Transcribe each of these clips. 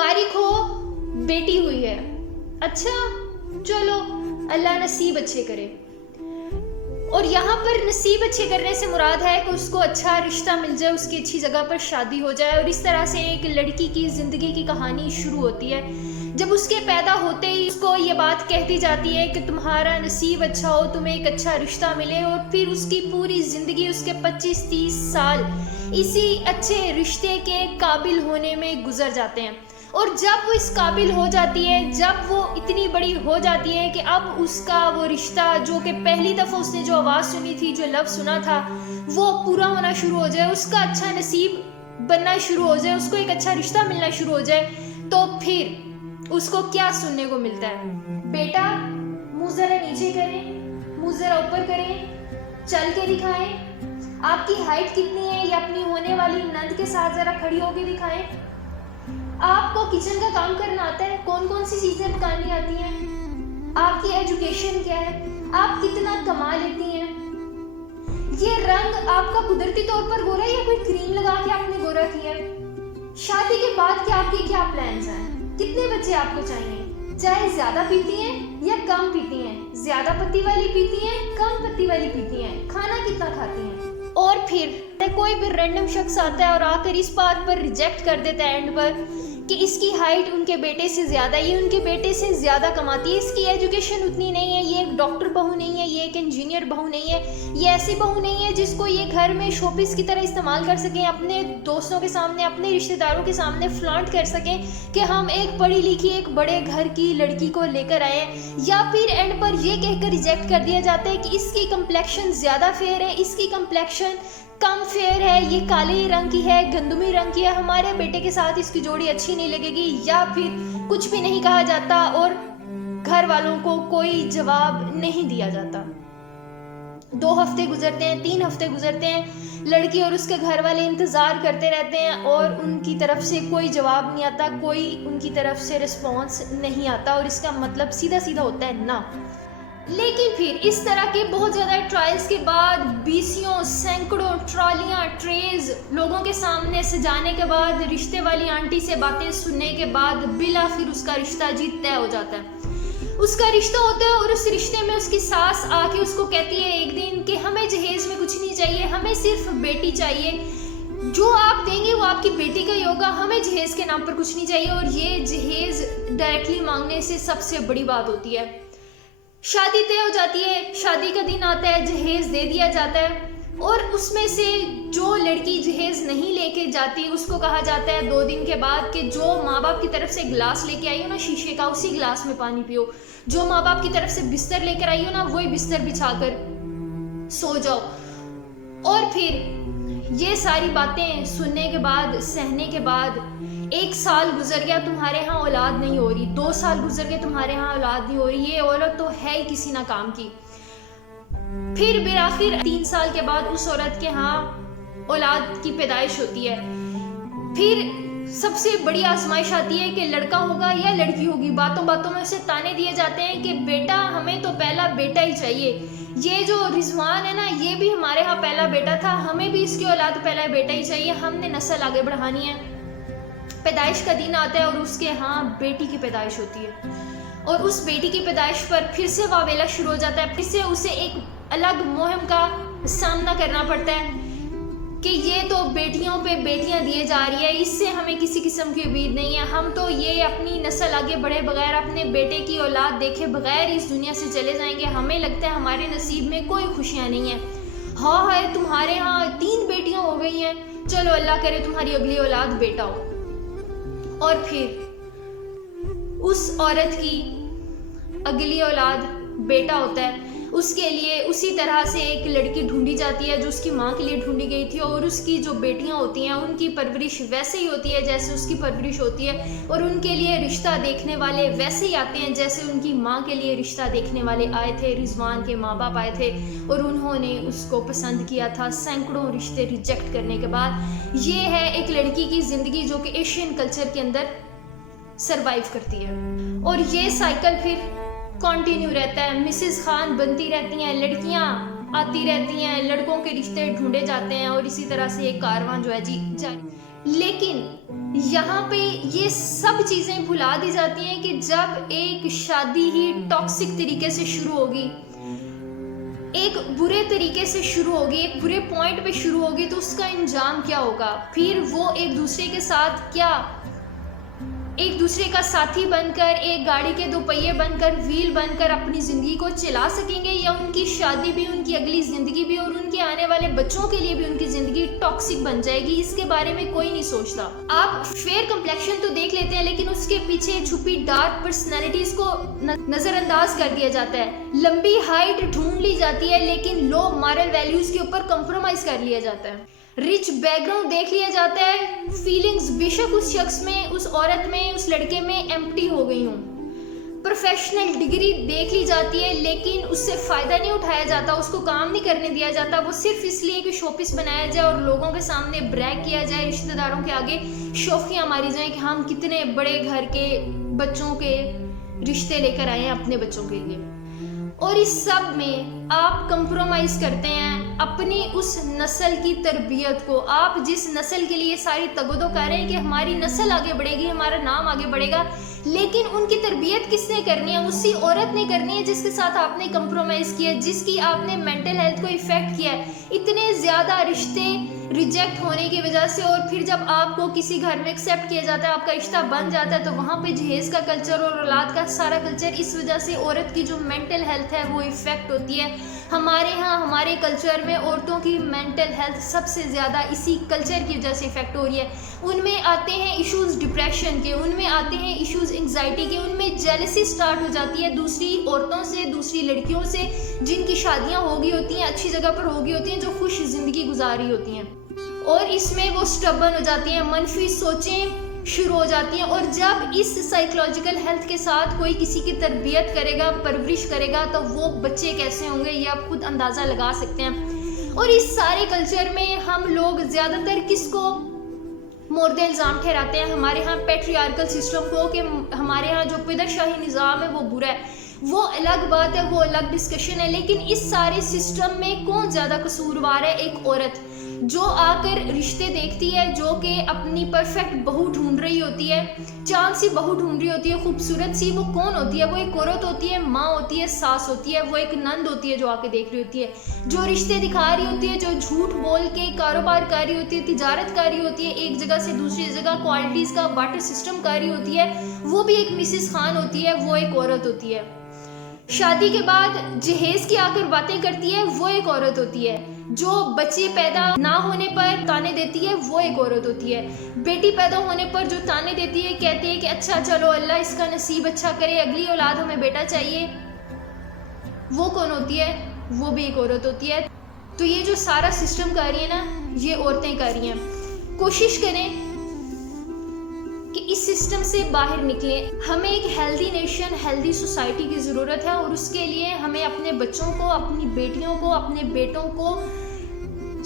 मुबारक हो, बेटी हुई है। अच्छा चलो, अल्लाह नसीब अच्छे करे। और यहाँ पर नसीब अच्छे करने से मुराद है कि उसको अच्छा रिश्ता मिल जाए, उसकी अच्छी जगह पर शादी हो जाए। और इस तरह से एक लड़की की ज़िंदगी की कहानी शुरू होती है। जब उसके पैदा होते ही उसको ये बात कह दी जाती है कि तुम्हारा नसीब अच्छा हो, तुम्हें एक अच्छा रिश्ता मिले। और फिर उसकी पूरी ज़िंदगी, उसके 25-30 साल इसी अच्छे रिश्ते के काबिल होने में गुजर जाते हैं। और जब वो इस काबिल हो जाती है, जब वो इतनी बड़ी हो जाती है कि अब उसका वो रिश्ता जो कि पहली दफ़ा उसने जो आवाज़ सुनी थी, जो लफ्ज़ सुना था, वो पूरा होना शुरू हो जाए, उसका अच्छा नसीब बनना शुरू हो जाए, उसको एक अच्छा रिश्ता मिलना शुरू हो जाए, तो फिर उसको क्या सुनने को मिलता है? बेटा मुँह ज़रा नीचे करें, मुँह ज़रा ऊपर करें, चल के दिखाएं, आपकी हाइट कितनी है ये अपनी होने वाली नंद के साथ ज़रा खड़ी होकर दिखाएं। आपको किचन का काम करना आता है? कौन कौन सी चीज़ें पकानी आती हैं? आपकी एजुकेशन क्या है? आप कितना कमा लेती हैं? ये रंग आपका कुदरती तौर पर गोरा है या कोई क्रीम लगा के आपने गोरा किया है? शादी के बाद के आपके क्या प्लान्स हैं? कितने बच्चे आपको चाहिए? चाय ज़्यादा पीती हैं या कम पीती हैं? ज़्यादा पत्ती वाली पीती हैं, कम पत्ती वाली पीती हैं? खाना कितना खाती हैं? और फिर कोई भी रैंडम शख्स आता है और आकर इस बात पर रिजेक्ट कर देता है एंड पर कि इसकी हाइट उनके बेटे से ज़्यादा, ये उनके बेटे से ज़्यादा कमाती है, इसकी एजुकेशन उतनी नहीं है, ये एक डॉक्टर बहू नहीं है, ये एक इंजीनियर बहू नहीं है, ये ऐसी बहू नहीं है जिसको ये घर में शोपीस की तरह इस्तेमाल कर सकें, अपने दोस्तों के सामने, अपने रिश्तेदारों के सामने फ्लॉन्ट कर सकें कि हम एक पढ़ी लिखी एक बड़े घर की लड़की को लेकर आए हैं। या फिर एंड पर यह कहकर रिजेक्ट कर दिया जाता है कि इसकी कम्प्लेक्शन ज़्यादा फेयर है, इसकी कम्प्लेक्शन कम फेयर है, ये काले रंग की है, गंदमी रंग की है, हमारे बेटे के साथ इसकी जोड़ी अच्छी नहीं लगेगी। या फिर कुछ भी नहीं कहा जाता और घर वालों को कोई जवाब नहीं दिया जाता। 2 हफ्ते गुजरते हैं, 3 हफ्ते गुजरते हैं, लड़की और उसके घर वाले इंतज़ार करते रहते हैं और उनकी तरफ से कोई जवाब नहीं आता, कोई उनकी तरफ से रिस्पॉन्स नहीं आता। और इसका मतलब सीधा सीधा होता है ना। लेकिन फिर इस तरह के बहुत ज़्यादा ट्रायल्स के बाद, बीसियों सैकड़ों ट्रॉलियाँ ट्रेज लोगों के सामने सजाने के बाद, रिश्ते वाली आंटी से बातें सुनने के बाद बिलाखिर उसका रिश्ता जी तय हो जाता है। उसका रिश्ता होता है और उस रिश्ते में उसकी सास आके उसको कहती है एक दिन कि हमें जहेज़ में कुछ नहीं चाहिए, हमें सिर्फ बेटी चाहिए, जो आप देंगे वो आपकी बेटी का ही होगा, हमें जहेज़ के नाम पर कुछ नहीं चाहिए। और ये जहेज़ डायरेक्टली मांगने से सबसे बड़ी बात होती है। शादी तय हो जाती है, शादी का दिन आता है, जहेज दे दिया जाता है और उसमें से जो लड़की जहेज नहीं लेके जाती उसको कहा जाता है 2 दिन के बाद कि जो माँ बाप की तरफ से गिलास लेके आई हो ना शीशे का, उसी गिलास में पानी पियो। जो माँ बाप की तरफ से बिस्तर लेकर आई हो ना, वही बिस्तर बिछाकर सो जाओ। और फिर ये सारी बातें सुनने के बाद, सहने के बाद 1 साल गुजर गया, तुम्हारे यहाँ औलाद नहीं हो रही, 2 साल गुजर गए, तुम्हारे यहाँ औलाद नहीं हो रही, ये औरत तो है ही किसी ना काम की। फिर बिराखिर 3 साल के बाद उस औरत के यहाँ औलाद की पैदाइश होती है। फिर सबसे बड़ी आजमाइश आती है कि लड़का होगा या लड़की होगी। बातों बातों में उसे ताने दिए जाते हैं कि बेटा हमें तो पहला बेटा ही चाहिए, ये जो रिजवान है ना ये भी हमारे यहाँ पहला बेटा था, हमें भी इसकी औलाद पहला बेटा ही चाहिए, हमने नस्ल आगे बढ़ानी है। पैदाइश का दिन आता है और उसके यहाँ बेटी की पैदाइश होती है और उस बेटी की पैदाइश पर फिर से वावेला शुरू हो जाता है। फिर से उसे एक अलग मुहिम का सामना करना पड़ता है कि ये तो बेटियों पे बेटियां दिए जा रही है, इससे हमें किसी किस्म की उम्मीद नहीं है, हम तो ये अपनी नस्ल आगे बढ़े बगैर, अपने बेटे की औलाद देखे बगैर इस दुनिया से चले जाएंगे, हमें लगता है हमारे नसीब में कोई खुशियाँ नहीं है। हाँ है, तुम्हारे यहाँ 3 बेटियाँ हो गई हैं, चलो अल्लाह करे तुम्हारी अगली औलाद बेटा हो। और फिर उस औरत की अगली औलाद बेटा होता है, उसके लिए उसी तरह से एक लड़की ढूंढी जाती है जो उसकी माँ के लिए ढूंढी गई थी। और उसकी जो बेटियां होती हैं उनकी परवरिश वैसे ही होती है जैसे उसकी परवरिश होती है, और उनके लिए रिश्ता देखने वाले वैसे ही आते हैं जैसे उनकी माँ के लिए रिश्ता देखने वाले आए थे। रिजवान के माँ बाप आए थे और उन्होंने उसको पसंद किया था सैकड़ों रिश्ते रिजेक्ट करने के बाद। ये है एक लड़की की ज़िंदगी जो कि एशियन कल्चर के अंदर सरवाइव करती है और ये साइकिल फिर कंटिन्यू रहता है। मिसेस खान बनती रहती हैं, लड़कियां आती रहती हैं, लड़कों के रिश्ते ढूंढे जाते हैं और इसी तरह से एक कारवां जो है जी जारी। लेकिन यहाँ पे ये सब सब चीज़ें भुला दी जाती हैं कि जब एक शादी ही टॉक्सिक तरीके से शुरू होगी, एक बुरे तरीके से शुरू होगी, एक बुरे पॉइंट पे शुरू होगी, तो उसका अंजाम क्या होगा। फिर वो एक दूसरे के साथ क्या, एक दूसरे का साथी बनकर, एक गाड़ी के दो पहिए बनकर, व्हील बनकर अपनी ज़िंदगी को चला सकेंगे, या उनकी शादी भी, उनकी अगली ज़िंदगी भी और उनके आने वाले बच्चों के लिए भी उनकी ज़िंदगी टॉक्सिक बन जाएगी। इसके बारे में कोई नहीं सोचता। आप फेयर कंप्लेक्शन तो देख लेते हैं, लेकिन उसके पीछे छुपी डार्क पर्सनैलिटीज़ को नज़रअंदाज कर दिया जाता है। लंबी हाइट ढूंढ ली जाती है, लेकिन लो मॉरल वैल्यूज़ के ऊपर कंप्रोमाइज़ कर लिया जाता है। रिच बैकग्राउंड देख लिया जाता है। फीलिंग्स बेशक उस शख्स में, उस औरत में, उस लड़के में एम्प्टी हो गई हूँ। प्रोफेशनल डिग्री देख ली जाती है, लेकिन उससे फ़ायदा नहीं उठाया जाता, उसको काम नहीं करने दिया जाता। वो सिर्फ इसलिए कि शोपीस बनाया जाए और लोगों के सामने ब्रैग किया जाए, रिश्तेदारों के आगे शोखियाँ मारी जाएं कि हम कितने बड़े घर के बच्चों के रिश्ते लेकर आए हैं अपने बच्चों के लिए। और इस सब में आप कंप्रोमाइज़ करते हैं अपनी उस नस्ल की तरबियत को। आप जिस नस्ल के लिए सारी तगदो कर रहे हैं कि हमारी नस्ल आगे बढ़ेगी, हमारा नाम आगे बढ़ेगा, लेकिन उनकी तरबियत किसने करनी है? उसी औरत ने करनी है जिसके साथ आपने कंप्रोमाइज़ किया, जिसकी आपने मेंटल हेल्थ को इफ़ेक्ट किया है। इतने ज़्यादा रिश्ते रिजेक्ट होने की वजह से, और फिर जब आपको किसी घर में एक्सेप्ट किया जाता है, आपका रिश्ता बन जाता है, तो वहाँ पे जहेज़ का कल्चर और औलाद का सारा कल्चर, इस वजह से औरत की जो मेंटल हेल्थ है वो इफ़ेक्ट होती है। हमारे यहाँ, हमारे कल्चर में औरतों की मेंटल हेल्थ सबसे ज़्यादा इसी कल्चर की वजह से इफ़ेक्ट हो रही है। उनमें आते हैं इश्यूज़ डिप्रेशन के, उनमें आते हैं इश्यूज़ एंग्जाइटी के, उनमें जेलसी स्टार्ट हो जाती है दूसरी औरतों से, दूसरी लड़कियों से, जिनकी शादियाँ हो गई होती हैं, अच्छी जगह पर हो गई होती हैं, जो खुश ज़िंदगी गुजारी होती हैं। और इसमें वो स्टबर्न हो जाती हैं, मनफी सोचें शुरू हो जाती हैं। और जब इस साइकोलॉजिकल हेल्थ के साथ कोई किसी की तरबियत करेगा, परवरिश करेगा, तो वो बच्चे कैसे होंगे ये आप खुद अंदाज़ा लगा सकते हैं। और इस सारे कल्चर में हम लोग ज़्यादातर किसको मोर्दे इल्ज़ाम ठहराते हैं? हमारे यहाँ पैट्रियार्कल सिस्टम को, कि हमारे यहाँ जो पिदरशाही निज़ाम है वो बुरा है। वो अलग बात है, वो अलग डिस्कशन है, लेकिन इस सारे सिस्टम में कौन ज़्यादा कसूरवार है? एक औरत जो आकर रिश्ते देखती है, जो कि अपनी परफेक्ट बहू ढूंढ रही होती है, चांद सी बहू ढूंढ रही होती है, खूबसूरत सी। वो कौन होती है? वो एक औरत होती है, माँ होती है, सास होती है, वो एक नंद होती है जो आके देख रही होती है, जो रिश्ते दिखा रही होती है, जो झूठ बोल के कारोबार कर रही होती है, तिजारत कर रही होती है, एक जगह से दूसरी जगह क्वालिटीज़ का बाटर सिस्टम कर रही होती है, वो भी एक मिसेस खान होती है, वो एक औरत होती है। शादी के बाद जहेज की आकर बातें करती है, वो एक औरत होती है। जो बच्चे पैदा ना होने पर ताने देती है, वो एक औरत होती है। बेटी पैदा होने पर जो ताने देती है, कहती है कि अच्छा चलो अल्लाह इसका नसीब अच्छा करे, अगली औलाद हमें बेटा चाहिए, वो कौन होती है? वो भी एक औरत होती है। तो ये जो सारा सिस्टम कर रही है ना, ये औरतें कर रही हैं। कोशिश करें कि इस सिस्टम से बाहर निकलें। हमें एक हेल्दी नेशन, हेल्दी सोसाइटी की ज़रूरत है, और उसके लिए हमें अपने बच्चों को, अपनी बेटियों को, अपने बेटों को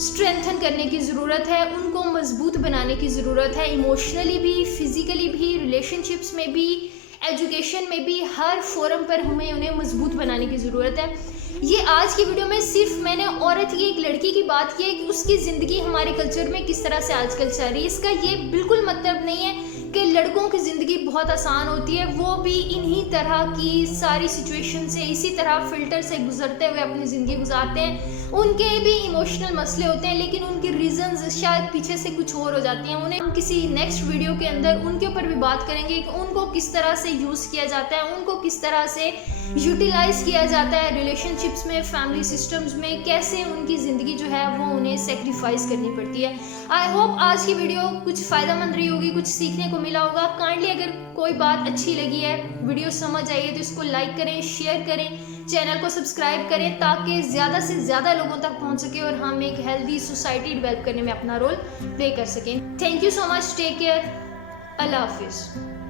स्ट्रेंथन करने की ज़रूरत है, उनको मजबूत बनाने की ज़रूरत है, इमोशनली भी, फिज़िकली भी, रिलेशनशिप्स में भी, एजुकेशन में भी, हर फोरम पर हमें उन्हें मजबूत बनाने की ज़रूरत है। ये आज की वीडियो में सिर्फ मैंने औरत की, एक लड़की की बात की है कि उसकी ज़िंदगी हमारे कल्चर में किस तरह से आजकल चल रही है। इसका ये बिल्कुल मतलब नहीं है कि लड़कों की ज़िंदगी बहुत आसान होती है, वो भी इन्हीं तरह की सारी सिचुएशन से, इसी तरह फ़िल्टर से गुजरते हुए अपनी ज़िंदगी गुजारते हैं। उनके भी इमोशनल मसले होते हैं, लेकिन उनकी रीज़न्स शायद पीछे से कुछ और हो जाती हैं। उन्हें हम किसी नेक्स्ट वीडियो के अंदर उनके ऊपर भी बात करेंगे कि उनको किस तरह से यूज़ किया जाता है, उनको किस तरह से यूटिलाइज़ किया जाता है रिलेशनशिप्स में, फैमिली सिस्टम्स में, कैसे उनकी ज़िंदगी जो है वो उन्हें सेक्रीफाइस करनी पड़ती है। आई होप आज की वीडियो कुछ फ़ायदेमंद रही होगी, कुछ सीखने को मिला होगा। काइंडली अगर कोई बात अच्छी लगी है, वीडियो समझ आई है, तो इसको लाइक करें, शेयर करें, चैनल को सब्सक्राइब करें, ताकि ज़्यादा से ज़्यादा लोगों तक पहुंच सके और हम एक हेल्दी सोसाइटी डेवलप करने में अपना रोल प्ले कर सकें। Thank you so much, take care, अल्लाह हाफिज़।